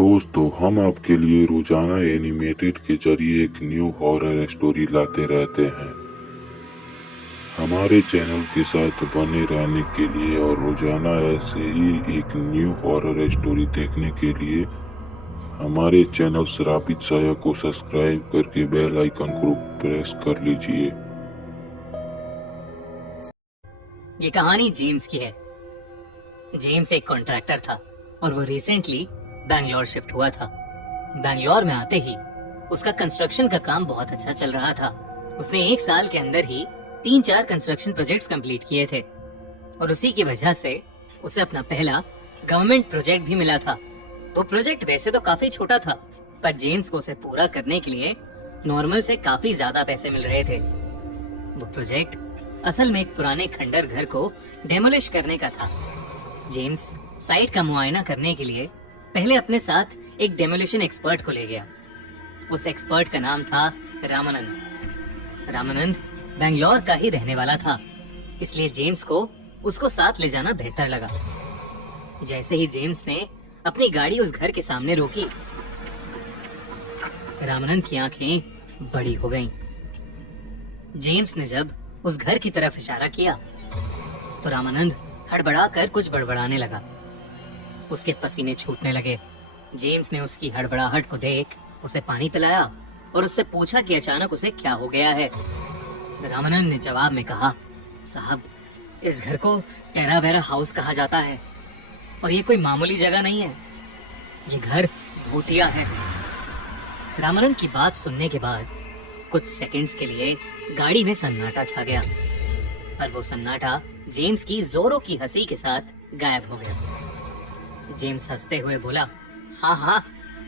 दोस्तों, हम आपके लिए रोजाना एनिमेटेड के जरिए एक न्यू हॉरर स्टोरी लाते रहते हैं। हमारे चैनल के साथ बने रहने के लिए और रोजाना ऐसे ही एक न्यू हॉरर स्टोरी देखने के लिए हमारे चैनल श्रापित साया को सब्सक्राइब करके बेल आइकन को प्रेस कर लीजिए। ये कहानी जेम्स की है। जेम्स एक कॉन्ट्रैक्टर था और वो रिसेंटली बैंगलोर शिफ्ट हुआ था। बैंगलोर में आते ही उसका कंस्ट्रक्शन का काम बहुत अच्छा चल रहा था। उसने एक साल के अंदर ही 3-4 कंस्ट्रक्शन प्रोजेक्ट्स कंप्लीट किए थे और उसी की वजह से उसे अपना पहला गवर्नमेंट प्रोजेक्ट भी मिला था। वो प्रोजेक्ट वैसे तो काफी छोटा था, पर जेम्स को उसे पूरा करने के लिए नॉर्मल से काफी ज्यादा पैसे मिल रहे थे। वो प्रोजेक्ट असल में एक पुराने खंडर घर को डेमोलिश करने का था। जेम्स साइट का मुआयना करने के लिए पहले अपने साथ एक डेमोलिशन एक्सपर्ट को ले गया। उस एक्सपर्ट का नाम था रामानंद। रामानंद बैंगलोर का ही रहने वाला था, इसलिए जेम्स को उसको साथ ले जाना बेहतर लगा। जैसे ही जेम्स ने अपनी गाड़ी उस घर के सामने रोकी, रामानंद की आंखें बड़ी हो गईं। जेम्स ने जब उस घर की तरफ इशारा किया तो रामानंद हड़बड़ाकर कुछ बड़बड़ाने लगा। उसके पसीने छूटने लगे। जेम्स ने उसकी हड़बड़ाहट को देख उसे पानी पिलाया और उससे पूछा कि अचानक उसे क्या हो गया है। रामानंद ने जवाब में कहा, साहब, इस घर को टेरावेरा हाउस कहा जाता है और ये कोई मामूली जगह नहीं है। ये घर भूतिया है। रामानंद की बात सुनने के बाद कुछ सेकंड्स के लिए गाड़ी में सन्नाटा छा गया, पर वो सन्नाटा जेम्स की जोरों की हंसी के साथ गायब हो गया। जेम्स हंसते हुए बोला, हाँ,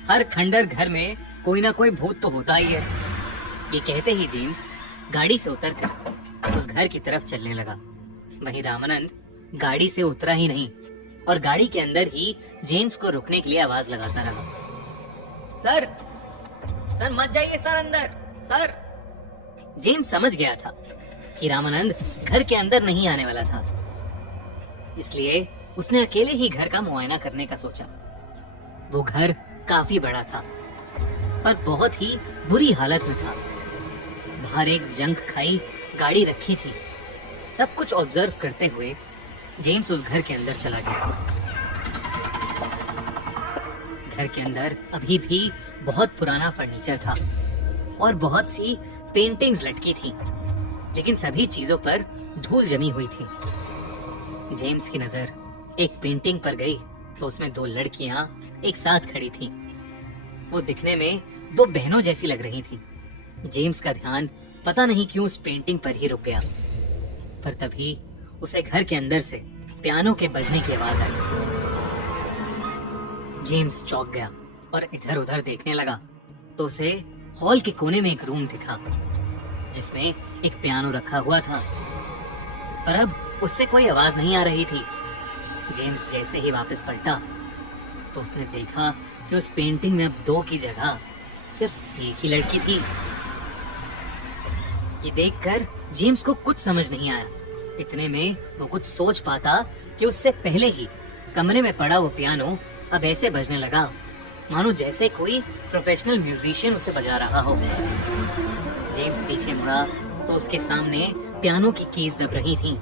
हर खंडर घर में कोई ना कोई भूत तो होता ही है। ये कहते ही जेम्स गाड़ी से उतरकर उस घर की तरफ चलने लगा। वहीं रामानंद गाड़ी से उतरा ही नहीं और गाड़ी के अंदर ही जेम्स को रुकने के लिए आवाज लगाता रहा, सर मत जाइए सर, अंदर सर। जेम्स समझ गया था कि रामानंद घर के अंदर नहीं आने वाला था, इसलिए उसने अकेले ही घर का मुआयना करने का सोचा। वो घर काफी बड़ा था और बहुत ही बुरी हालत में था। बाहर एक जंग खाई गाड़ी रखी थी। सब कुछ ऑब्जर्व करते हुए जेम्स उस घर के अंदर चला गया। घर के अंदर अभी भी बहुत पुराना फर्नीचर था और बहुत सी पेंटिंग्स लटकी थी, लेकिन सभी चीजों पर धूल जमी हुई थी। जेम्स की नजर एक पेंटिंग पर गई तो उसमें 2 लड़कियां एक साथ खड़ी थीं। वो दिखने में 2 बहनों जैसी लग रही थी। जेम्स का ध्यान पता नहीं क्यों उस पेंटिंग पर ही रुक गया, पर तभी उसे घर के अंदर से पियानो के बजने की आवाज आई। जेम्स चौंक गया और इधर उधर देखने लगा तो उसे हॉल के कोने में एक रूम दिखा जिसमें एक पियानो रखा हुआ था, पर अब उससे कोई आवाज नहीं आ रही थी। जेम्स जैसे ही वापस पलटा तो उसने देखा कि उस पेंटिंग में अब 2 की जगह सिर्फ एक ही लड़की थी। ये देखकर जेम्स को कुछ समझ नहीं आया। इतने में वो कुछ सोच पाता कि उससे पहले ही कमरे में पड़ा वो पियानो अब ऐसे बजने लगा मानो जैसे कोई प्रोफेशनल म्यूजिशियन उसे बजा रहा हो। जेम्स पीछे मुड़ा तो उसके सामने पियानो की कीज दब रही थी,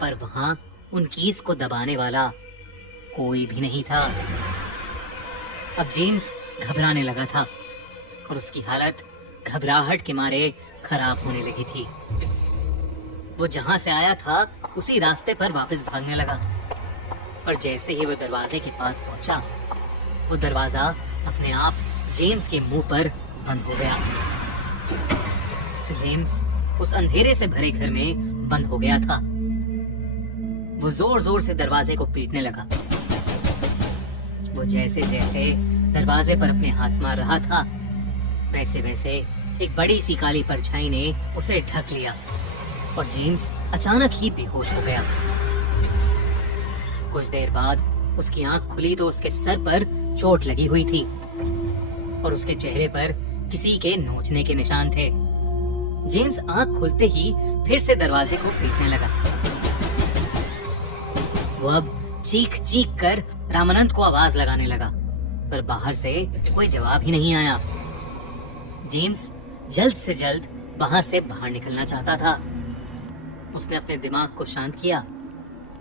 पर वहां उन कीज को दबाने वाला कोई भी नहीं था। अब जेम्स घबराने लगा था और उसकी हालत घबराहट के मारे खराब होने लगी थी। वो जहां से आया था उसी रास्ते पर वापस भागने लगा, पर जैसे ही वो दरवाजे के पास पहुंचा, वो दरवाजा अपने आप जेम्स के मुंह पर बंद हो गया। जेम्स उस अंधेरे से भरे घर में बंद हो गया था। वो जोर जोर से दरवाजे को पीटने लगा। वो जैसे जैसे दरवाजे पर अपने हाथ मार रहा था, वैसे वैसे एक बड़ी सी काली परछाई ने उसे ढक लिया और जेम्स अचानक ही बेहोश हो गया। कुछ देर बाद उसकी आंख खुली तो उसके सर पर चोट लगी हुई थी और उसके चेहरे पर किसी के नोचने के निशान थे। जेम्स आंख खुलते ही फिर से दरवाजे को पीटने लगा। वो अब चीख चीख कर रामानंद को आवाज लगाने लगा, पर बाहर से कोई जवाब ही नहीं आया। जेम्स जल्द से जल्द वहां से बाहर निकलना चाहता था। उसने अपने दिमाग को शांत किया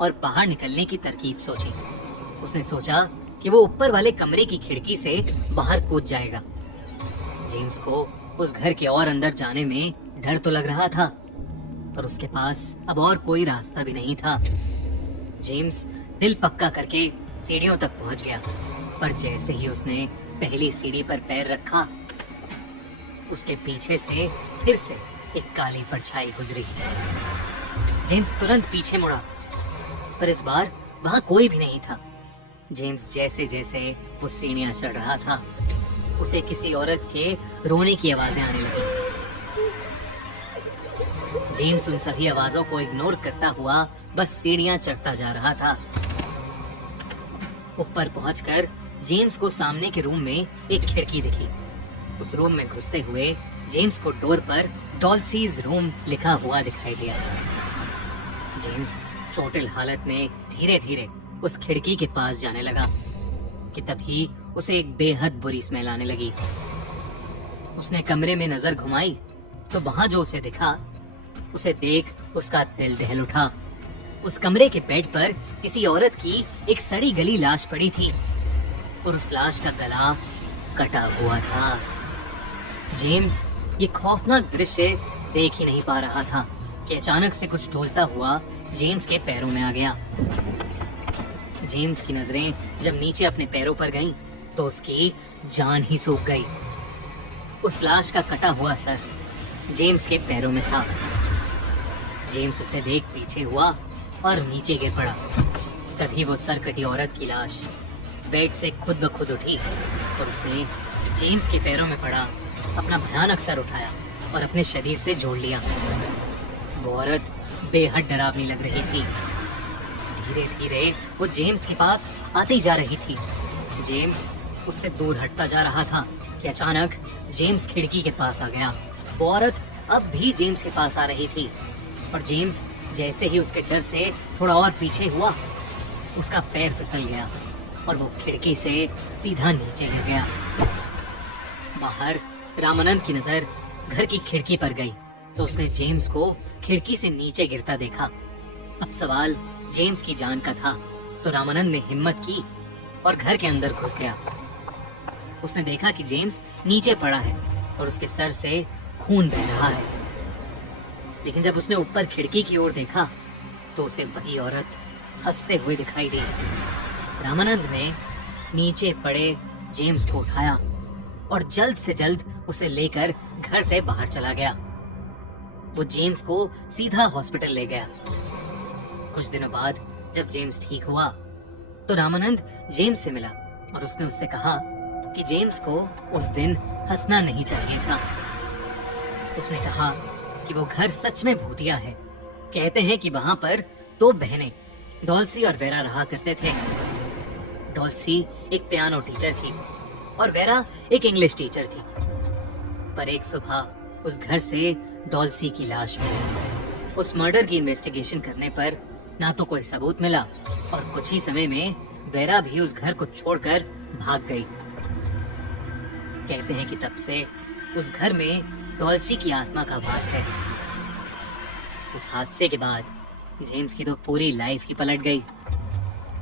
और बाहर निकलने की तरकीब सोची। उसने सोचा कि वो ऊपर वाले कमरे की खिड़की से बाहर कूद जाएगा। जेम्स को उस घर के और अंदर जाने में डर तो लग रहा था, पर उसके पास अब और कोई रास्ता भी नहीं था। जेम्स दिल पक्का करके सीढ़ियों तक पहुंच गया, पर जैसे ही उसने पहली सीढ़ी पर पैर रखा, उसके पीछे से फिर से एक काली परछाई गुजरी। जेम्स तुरंत पीछे मुड़ा, पर इस बार वहां कोई भी नहीं था। जेम्स जैसे जैसे वो सीढ़ियां चढ़ रहा था, उसे किसी औरत के रोने की आवाजें आने लगी। जेम्स उन सभी आवाजों को इग्नोर करता हुआ बस सीढ़ियां चढ़ता जा रहा था। ऊपर पहुंचकर जेम्स को सामने के रूम में एक खिड़की दिखी। उस रूम में घुसते हुए जेम्स को डोर पर डॉल्सीज रूम लिखा हुआ दिखाई दिया। जेम्स चोटिल हालत में धीरे धीरे उस खिड़की के पास जाने लगा कि तभी उसे एक बेहद बुरी स्मेल आने लगी। उसने कमरे में नजर घुमाई तो वहां जो उसे दिखा, उसे देख उसका दिल दहल उठा। उस कमरे के बेड पर किसी औरत की एक सड़ी गली लाश पड़ी थी और उस लाश का गला कटा हुआ था। जेम्स ये खौफनाक दृश्य देख ही नहीं पा रहा था कि अचानक से कुछ डोलता हुआ जेम्स के पैरों में आ गया। जेम्स की नजरें जब नीचे अपने पैरों पर गईं, तो उसकी जान ही सूख गई। उस लाश का कटा हुआ सर जेम्स के पैरों में था। जेम्स उसे देख पीछे हुआ और नीचे गिर पड़ा। तभी वो सरकटी औरत की लाश बेड से खुद ब खुद उठी और उसने जेम्स के पैरों में पड़ा अपना भयानक सर उठाया और अपने शरीर से जोड़ लिया। वो औरत बेहद डरावनी लग रही थी। धीरे धीरे वो जेम्स के पास आती जा रही थी। जेम्स उससे दूर हटता जा रहा था कि अचानक जेम्स खिड़की के पास आ गया। वो औरत अब भी जेम्स के पास आ रही थी और जेम्स जैसे ही उसके डर से थोड़ा और पीछे हुआ, उसका पैर फिसल गया और वो खिड़की से सीधा नीचे गिर गया। बाहर रामानंद की नजर घर की खिड़की पर गई तो उसने जेम्स को खिड़की से नीचे गिरता देखा। अब सवाल जेम्स की जान का था, तो रामानंद ने हिम्मत की और घर के अंदर घुस गया। उसने देखा कि जेम्स नीचे पड़ा है और उसके सर से खून बह रहा है। लेकिन जब उसने ऊपर खिड़की की ओर देखा तो उसे वही औरत हंसते हुए दिखाई दी। रामानंद ने नीचे पड़े जेम्स को उठाया और जल्द से जल्द उसे लेकर घर से बाहर चला गया। वो जेम्स को सीधा हॉस्पिटल ले गया। कुछ दिनों बाद जब जेम्स ठीक हुआ तो रामानंद जेम्स से मिला और उसने उससे कहा कि जेम्स को उस दिन हंसना नहीं चाहिए था। उसने कहा कि वो घर सच में भूतिया है। कहते हैं कि वहां पर दो बहनें डॉल्सी और वेरा रहा करते थे। डॉल्सी एक पियानो टीचर थी और वेरा एक इंग्लिश टीचर थी। पर एक सुबह उस घर से डॉल्सी की लाश मिली। उस मर्डर की इन्वेस्टिगेशन करने पर ना तो कोई सबूत मिला और कुछ ही समय में वेरा भी उस घर को छोड़कर भाग गई। कहते हैं कि तब से उस घर में डॉल्सी की आत्मा का वास है। उस हादसे के बाद जेम्स की तो पूरी लाइफ ही पलट गई।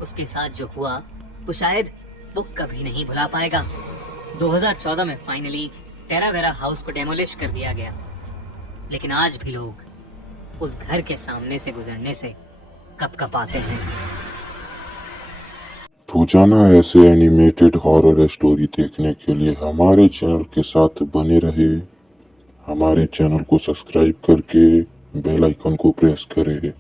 उसके साथ जो हुआ वो शायद वो कभी नहीं भुला पाएगा। 2014 में फाइनली टेरावेरा हाउस को डेमोलिश कर दिया गया, लेकिन आज भी लोग उस घर के सामने से गुजरने से कपकपाते हैं। रोजाना ऐसे एनिमेटेड हॉरर स्टोरी देखने के लिए हमारे चैनल के साथ बने रहे। हमारे चैनल को सब्सक्राइब करके बेल आइकन को प्रेस करें।